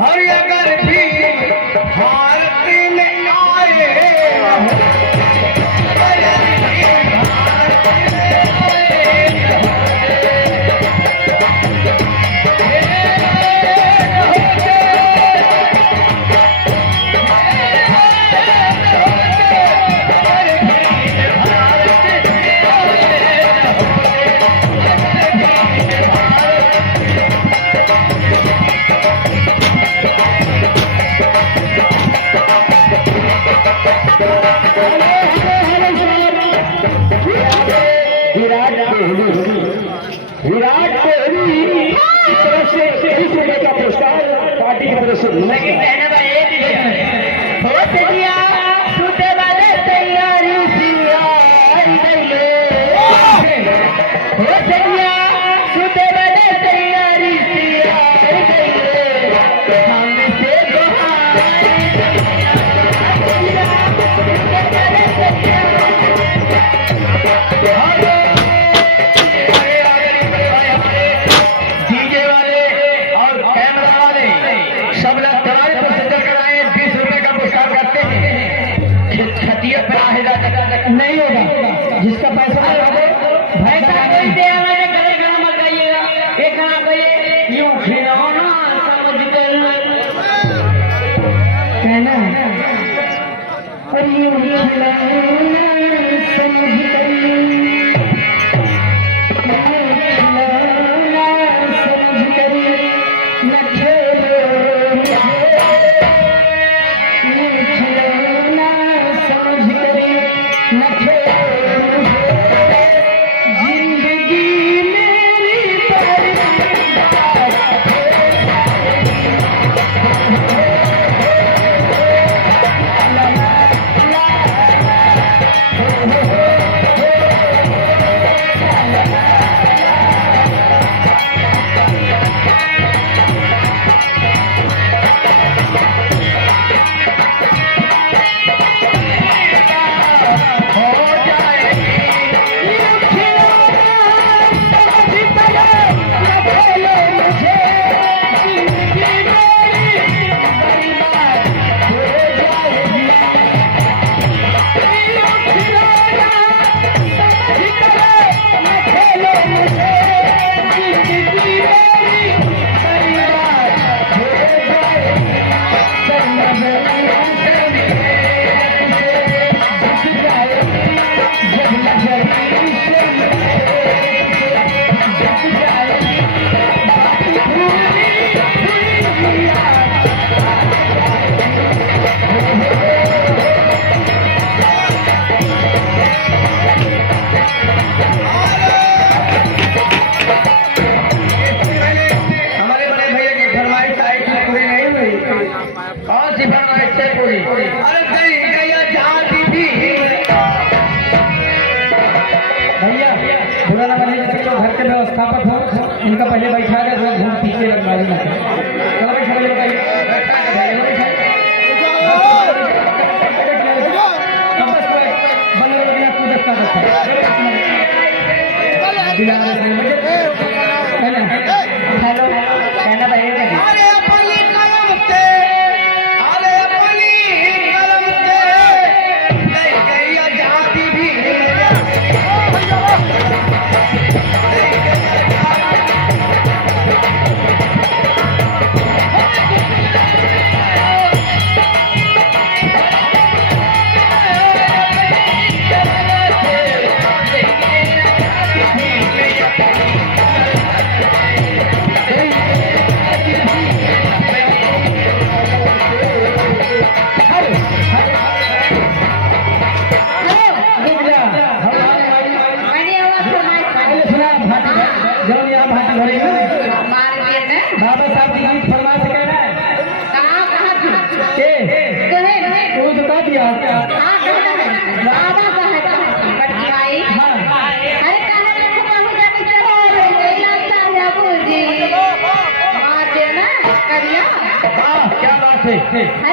हर अगर भी भारती में आए विराट कोहली की तरफ से 20 रुपए का पुरस्कार पार्टी की तरफ से नहीं होगा जिसका पैसा भैसा कोई दे हमारे गले गाना मत गाइएगा एक गाना गाइए यूं खिलौना समझ कर कहना और यूं खिलौना समझ कर व्यवस्थापक हो इनका पहले बैठा है थोड़ा घूम पीछे लगवाई ना चलो भाई समझ बताइए हेलो कहना भाई बाबा साहब की गीत फरमा से कह रहा है वो तो कह दिया क्या बात है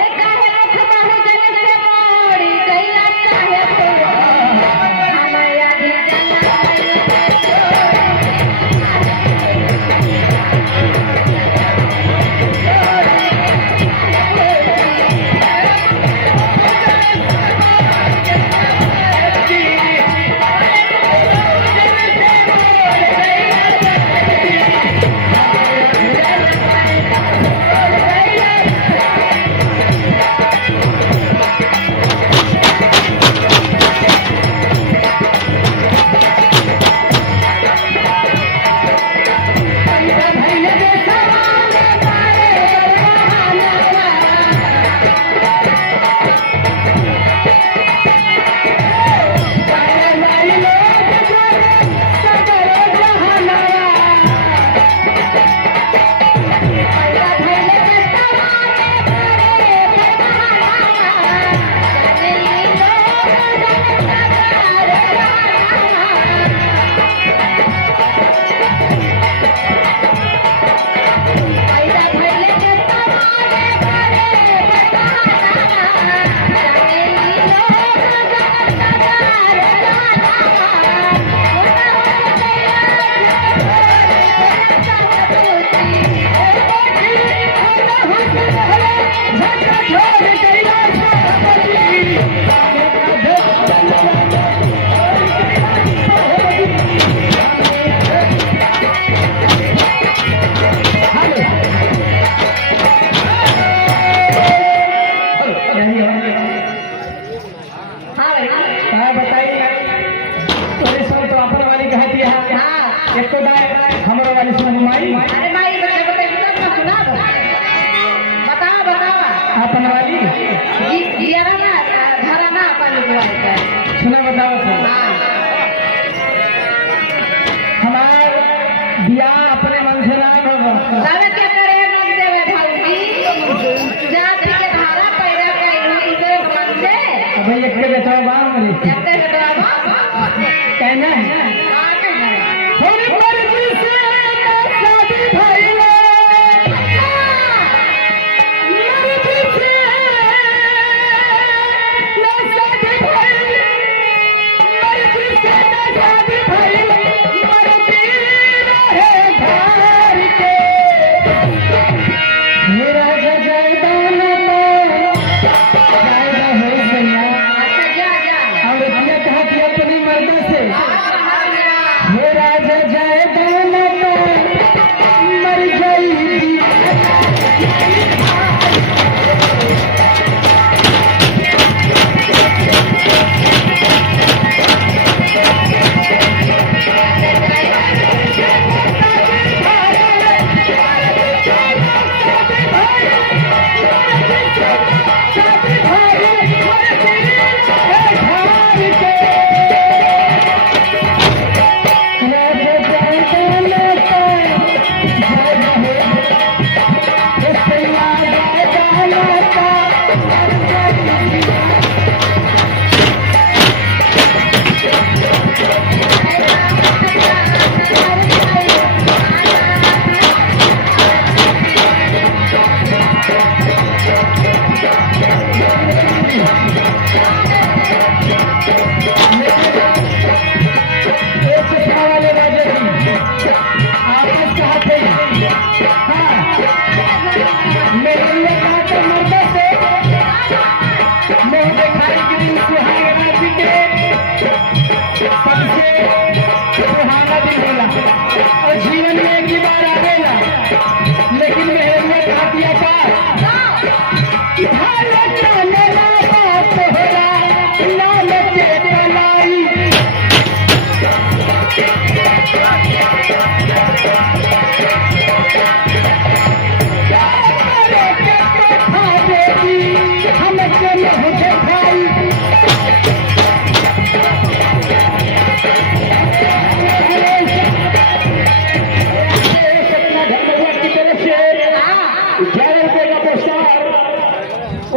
अपन वाली घराना अपन बुआई का सुना बताओ तो हमार बियाह अपने मन से ना बाबा अरे क्या करे मन देवे भाऊजी जात के धारा पैदा कइलो इधर मन से भाई एक के बेटा बाम रे कहते हैं तो अब कहना है हां कहना है थोड़ी मर्जी से शादी भइले मर्जी से ना शादी भइले मर्जी से ना शादी भइले मर्जी रहे घर के मेरा जगदान तो जायदा हो सैया जा जा और ये कहा कि अपनी मर्द से मेरा जगदान तो मर गई जीवन में एक ही बार आवेला लेकिन मेहरिया कहा दिया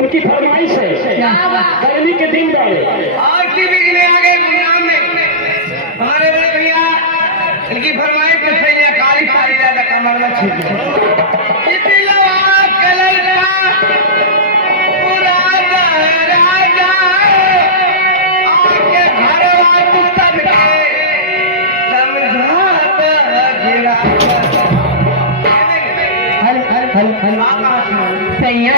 उनकी फरमाइश है गर्मी के दिन वाले और की बिजली आ गई गुमनाम में हमारे बड़े भैया इनकी फरमाइश में सही है काली साड़ी ज्यादा कमर में छिप इतिलवा कलर का पूरा राजा आके घरवा तू सबके समझाता गिरा हल हल हल हल आकाश में सैया